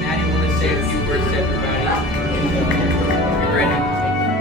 Maddie, want to say a few words to everybody? You ready?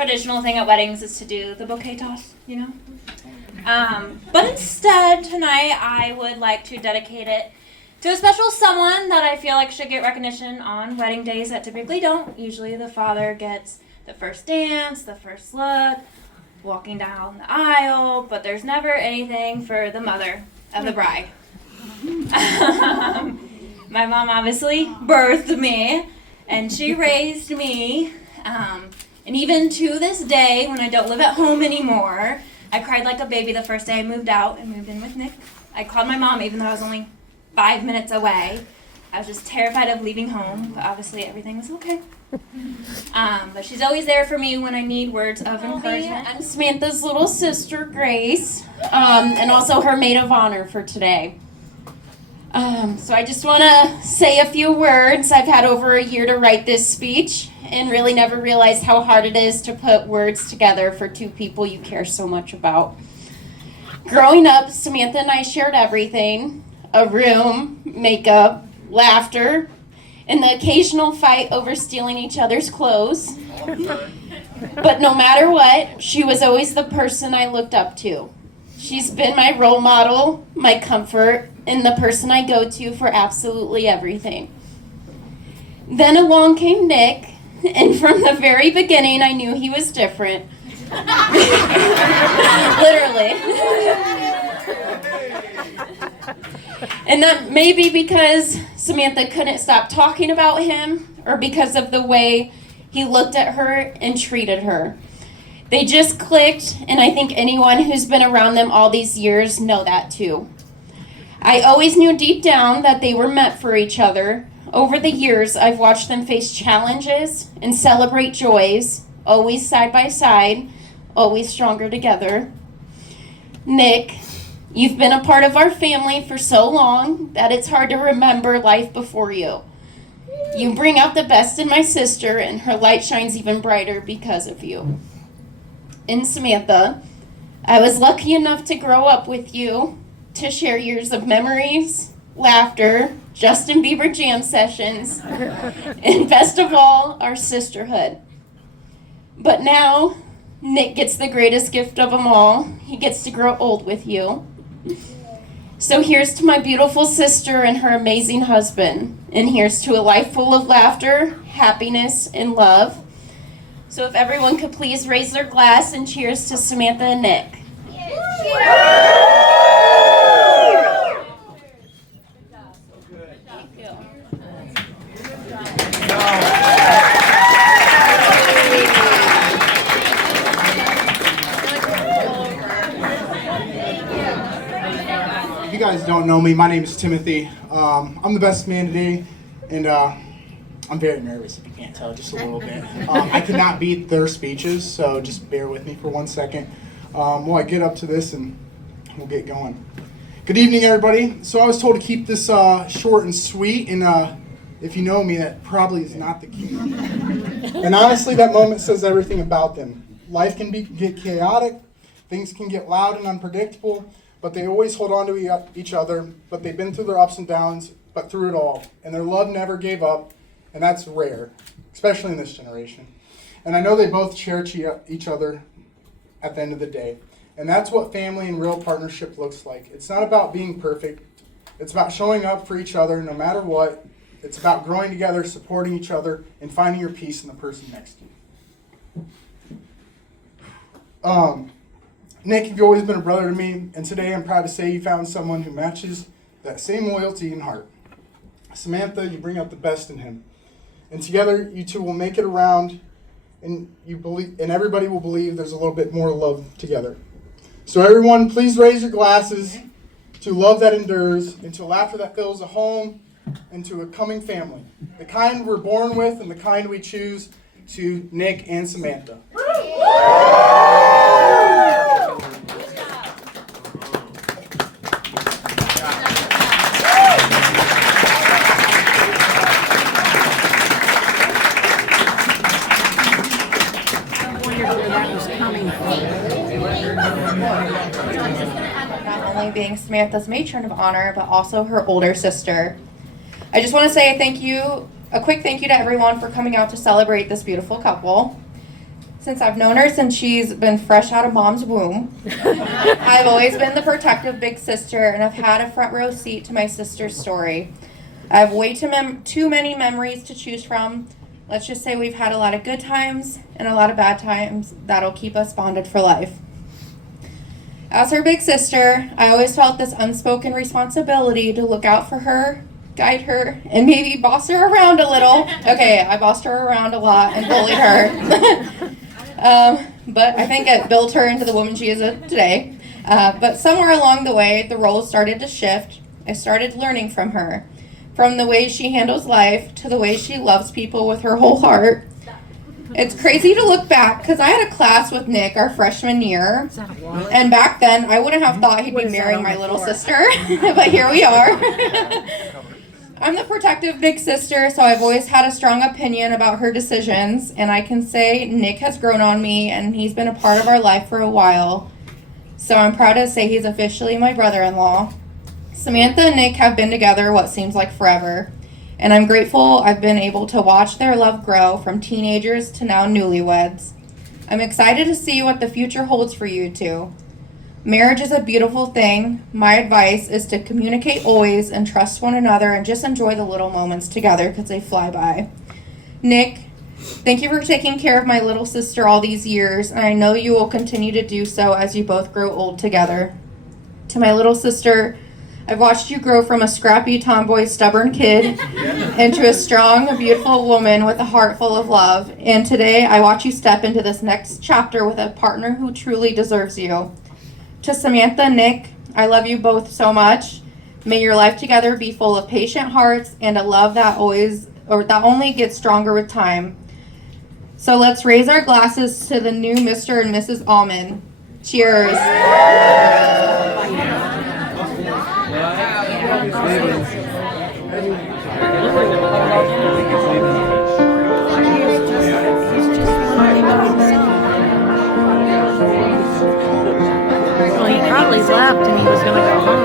traditional thing at weddings is to do the bouquet toss, you know? But instead, tonight, I would like to dedicate it to a special someone that I feel like should get recognition on wedding days that typically don't. Usually the father gets the first dance, the first look, walking down the aisle, but there's never anything for the mother of the bride. My mom obviously birthed me, and she raised me, and even to this day, when I don't live at home anymore, I cried like a baby the first day I moved out and moved in with Nick. I called my mom even though I was only 5 minutes away. I was just terrified of leaving home, but obviously everything was okay. But she's always there for me when I need words of encouragement. I'm Samantha's little sister, Grace, and also her maid of honor for today. So I just want to say a few words. I've had over a year to write this speech and really never realized how hard it is to put words together for two people you care so much about. Growing up, Samantha and I shared everything: a room, makeup, laughter, and the occasional fight over stealing each other's clothes. But no matter what, she was always the person I looked up to. She's been my role model, my comfort, and the person I go to for absolutely everything. Then along came Nick, and from the very beginning I knew he was different. Literally. And that may be because Samantha couldn't stop talking about him, or because of the way he looked at her and treated her. They just clicked, and I think anyone who's been around them all these years know that too. I always knew deep down that they were meant for each other. Over the years, I've watched them face challenges and celebrate joys, always side by side, always stronger together. Nick, you've been a part of our family for so long that it's hard to remember life before you. You bring out the best in my sister, and her light shines even brighter because of you. And Samantha, I was lucky enough to grow up with you, to share years of memories, laughter, Justin Bieber jam sessions, and best of all, our sisterhood. But now, Nick gets the greatest gift of them all. He gets to grow old with you. So here's to my beautiful sister and her amazing husband. And here's to a life full of laughter, happiness, and love. So if everyone could please raise their glass and cheers to Samantha and Nick. If you guys don't know me, my name is Timothy. I'm the best man today, and I'm very nervous, if you can't tell, just a little bit. I could not beat their speeches, so just bear with me for 1 second while I get up to this and we'll get going. Good evening, everybody. So I was told to keep this short and sweet, and if you know me, that probably is not the case. And honestly, that moment says everything about them. Life can get chaotic, things can get loud and unpredictable, but they always hold on to each other, but they've been through their ups and downs, but through it all. And their love never gave up, and that's rare, especially in this generation. And I know they both cherish each other at the end of the day. And that's what family and real partnership looks like. It's not about being perfect. It's about showing up for each other no matter what. It's about growing together, supporting each other, and finding your peace in the person next to you. Nick, you've always been a brother to me, and today I'm proud to say you found someone who matches that same loyalty and heart. Samantha, you bring out the best in him. And together, you two will make it around, and everybody will believe there's a little bit more love together. So everyone, please raise your glasses to love that endures, and to laughter that fills a home, and to a coming family. The kind we're born with and the kind we choose, to Nick and Samantha. Not only being Samantha's matron of honor, but also her older sister. I just want to say a quick thank you to everyone for coming out to celebrate this beautiful couple. Since I've known her since she's been fresh out of mom's womb. I've always been the protective big sister, and I've had a front row seat to my sister's story. I have way too many memories to choose from. Let's just say we've had a lot of good times and a lot of bad times that'll keep us bonded for life. As her big sister, I always felt this unspoken responsibility to look out for her, guide her, and maybe boss her around a little. Okay, I bossed her around a lot and bullied her. But I think it built her into the woman she is today. But somewhere along the way, the roles started to shift. I started learning from her. From the way she handles life to the way she loves people with her whole heart. It's crazy to look back because I had a class with Nick our freshman year. And back then, I wouldn't have thought he'd be marrying my little sister. But here we are. I'm the protective big sister, so I've always had a strong opinion about her decisions, and I can say Nick has grown on me, and he's been a part of our life for a while. So I'm proud to say he's officially my brother-in-law. Samantha and Nick have been together what seems like forever, and I'm grateful I've been able to watch their love grow from teenagers to now newlyweds. I'm excited to see what the future holds for you two. Marriage is a beautiful thing. My advice is to communicate always and trust one another and just enjoy the little moments together because they fly by. Nick, thank you for taking care of my little sister all these years, and I know you will continue to do so as you both grow old together. To my little sister, I've watched you grow from a scrappy tomboy stubborn kid into a strong, beautiful woman with a heart full of love. And today I watch you step into this next chapter with a partner who truly deserves you. To Samantha and Nick, I love you both so much. May your life together be full of patient hearts and a love that only gets stronger with time. So let's raise our glasses to the new Mr. and Mrs. Almond. Cheers. Well, he probably left and he was going to go home.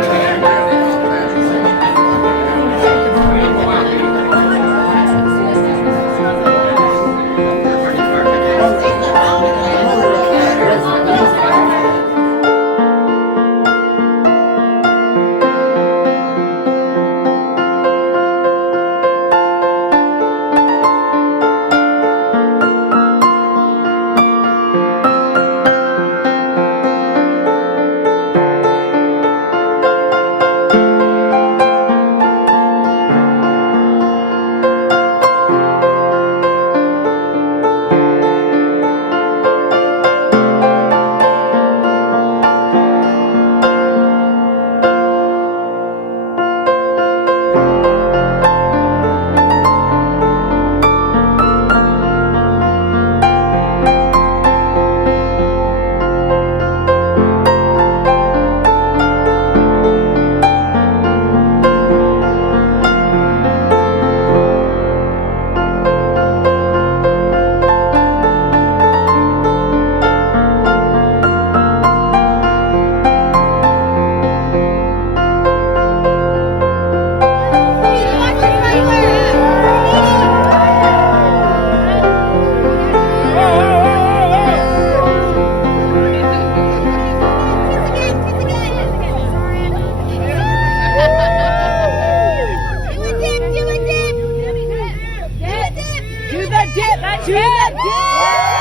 Do the dip!